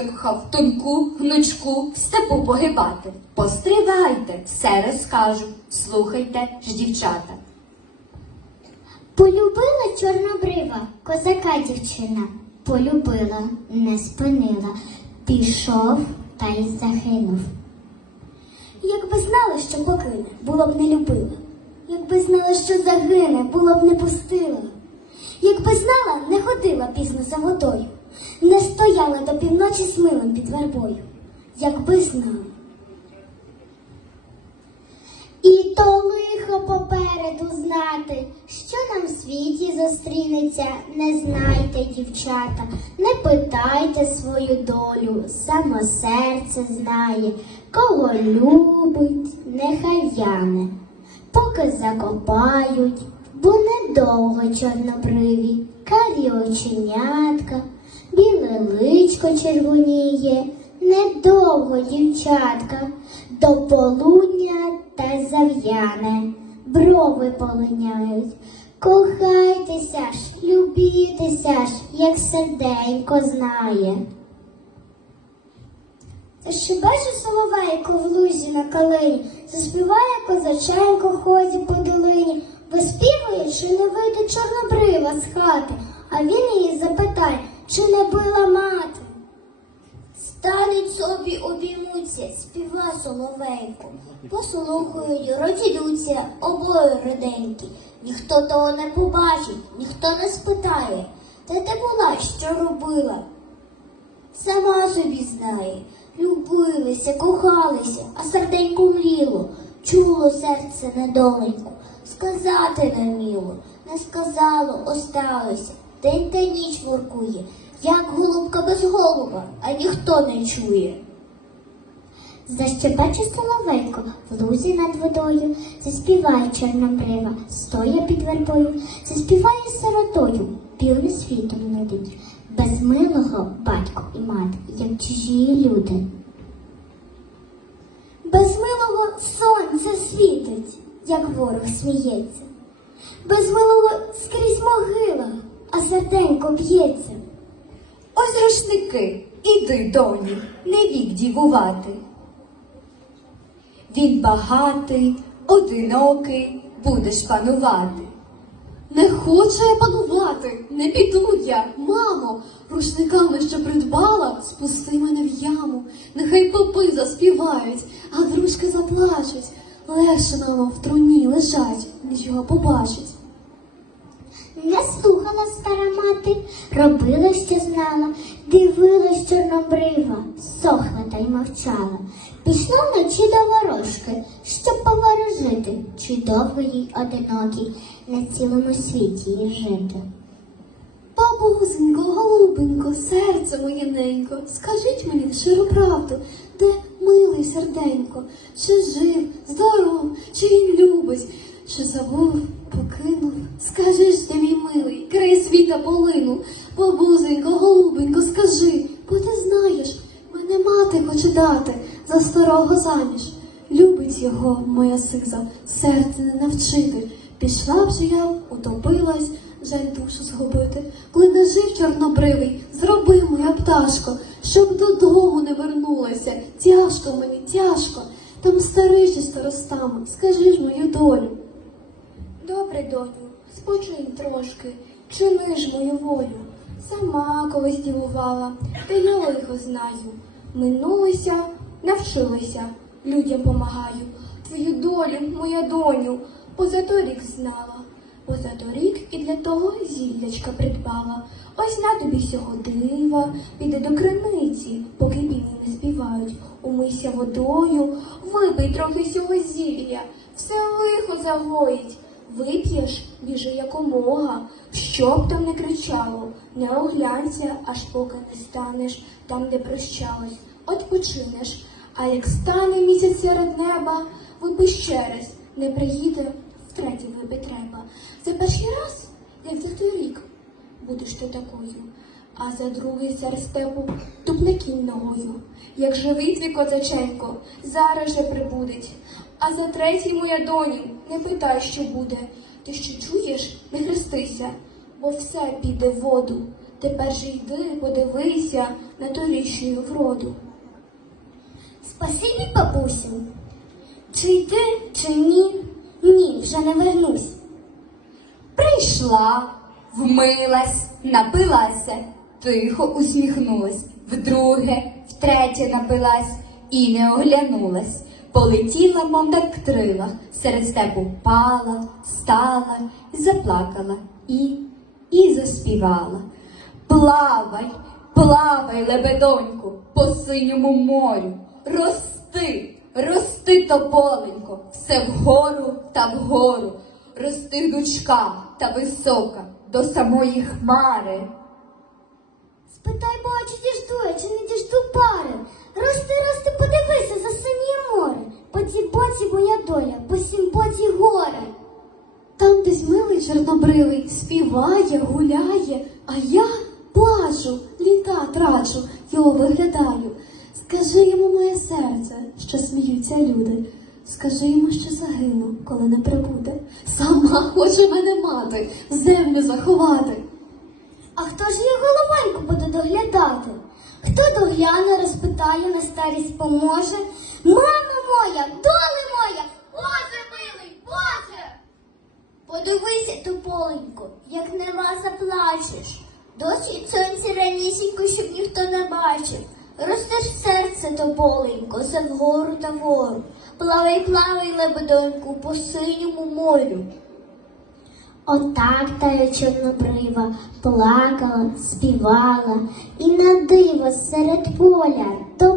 Викохав тоньку гнучку в степу погибати? Постривайте, все розкажу. Слухайте ж, дівчата. Полюбила чорнобрива козака дівчина, полюбила, не спинила, пішов та й загинув. Якби знала, що покине, було б не любила. Якби знала, що загине, було б не пустила. Якби знала, не ходила пізно за водою, не стояла до півночі з милом під вербою. Якби знала. І то лихо попереду знати, що нам в світі зустрінеться, не знайте, дівчата, не питайте свою долю, само серце знає, кого любить, нехай яне, поки закопають, бо недовго чорнобриві, карі оченятка, біле личко червоніє, недовго дівчатка, до полудня та зав'яне, брови полиняють. Кохайтеся ж, любітеся ж, як серденько знає. Та ще бачу соловейко в лузі на калині, заспіває козаченко в ході по долині, виспівує, чи не вийде чорнобрива з хати, а він її запитає, чи не била мати. Стануть собі обіймуться, співа соловейко, послухають, розійдуться обоє роденькі. Ніхто того не побачить, ніхто не спитає, де ти була, що робила. Сама собі знає, любилися, кохалися, а серденько мліло, чуло серце недоленьку, сказати не вміло, не сказало, осталося, день та ніч воркує, як голубка без голуба, а ніхто не чує. Защебече соловейко в лузі над водою, заспіває чорнобрива, стоя під вербою, заспіває сиротою, білим світом нудить, без милого батько і мати, як чужі люди. Без милого сонце світить, як ворог сміється, без милого скрізь могила, а серденько б'ється. Ось рушники, іди, доню, не вік дівувати. Він багатий, одинокий, будеш панувати. Не хочу я панувати, не піду я, мамо, рушниками, що придбала, спусти мене в яму. Нехай попи заспівають, а дружки заплачуть. Легше нам в труні лежать, ніж його побачить. Робила, що знала, дивилась чорнобрива, сохла та й мовчала. Пішла вночі до ворожки, щоб поворожити, чи довго їй одинокій на цілому світі їй жити. Бабусенько, голубенько, серце моє ненько, скажіть мені щиру правду, де милий серденько, чи жив, здоров, чи він любить, чи забув, покинув. Скажи ж ти, мій милий, край світа полину, бабусенько, голубенько, скажи, бо ти знаєш, мене мати хоче дати за старого заміж. Любить його, моя сиза, серце не навчити. Пішла б же я, утопилась, жаль душу згубити. Коли не жив чорнобривий, зроби, моя пташко, щоб додому не вернулася. Тяжко мені, тяжко. Там старий ще старостами, скажи ж мою долю. Добре, доню, спочинь трошки, чини ж мою волю. Сама колись дівувала, та я лихо знаю. Минулися, навчилася, людям помагаю. Твою долю, моя доню, позаторік знала. Позаторік і для того зіллячка придбала. Ось на тобі всього дива, піди до криниці, поки півні не співають. Умийся водою, випий трохи сього зілля, все лихо загоїть. Вип'єш, біжи якомога, що б там не кричало, не оглянься, аж поки не станеш там, де прощалось. От починеш, а як стане місяць серед неба, випий ще раз, не приїде, втретє випий треба. За перший раз, як за той рік, будеш ти такою, а за другий серед степу тупне кінь ногою. Як живий твій козаченко, зараз же прибудеть. А за третій, моя доню, не питай, що буде. Ти що чуєш, не хрестися, бо все піде в воду. Тепер же йди, подивися на торічню вроду. Спасибі, бабусю. Чи йти, чи ні? Ні, вже не вернусь. Прийшла, вмилась, напилася, тихо усміхнулась, вдруге, втретє напилась і не оглянулась. Полетіла, мов на крилах, серед степу впала, стала, заплакала і, і заспівала. Плавай, плавай, лебедоньку, по синьому морю, рости, рости тополенько, все вгору та вгору, рости гнучка та висока до самої хмари. Спитай, бо чи діжду чи не діжду пари. Рости, рости, подивися за синє море. По цій боці моя доля, по сім боці горе. Там десь милий чорнобривий співає, гуляє, а я плачу, літа трачу, його виглядаю. Скажи йому моє серце, що сміються люди. Скажи йому, що загину, коли не прибуде. Сама хоче мене мати, землю заховати. А хто ж її головоньку буде доглядати? Хто догляне, розпитає, на старість поможе? Мама моя, доле моя, Боже милий, Боже! Подивися, тополенько, як нема заплачеш. Досить сонце ранісінько, щоб ніхто не бачив. Ростеш серце тополенько, за вгору та вгору. Плавай, плавай, лебедоньку, по синьому морю. Отак тая чорнобрива плакала, співала, і на диво серед поля до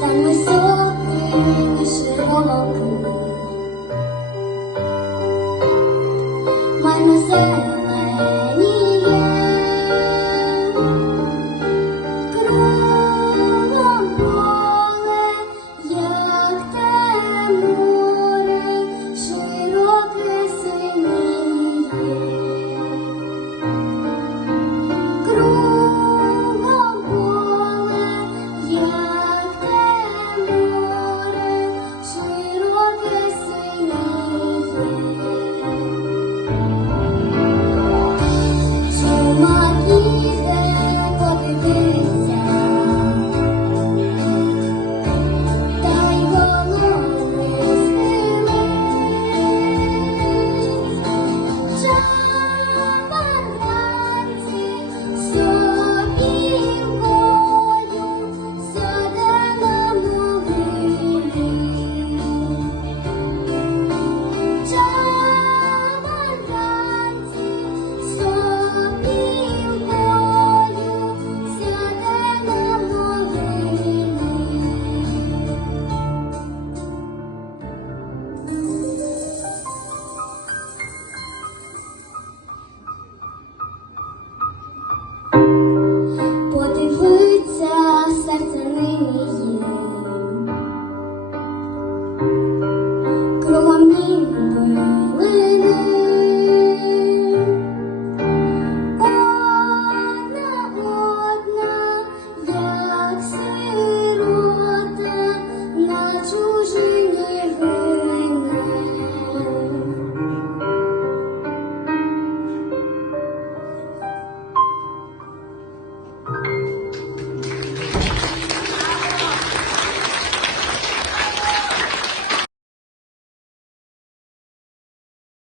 Find myself in the shadow. Find.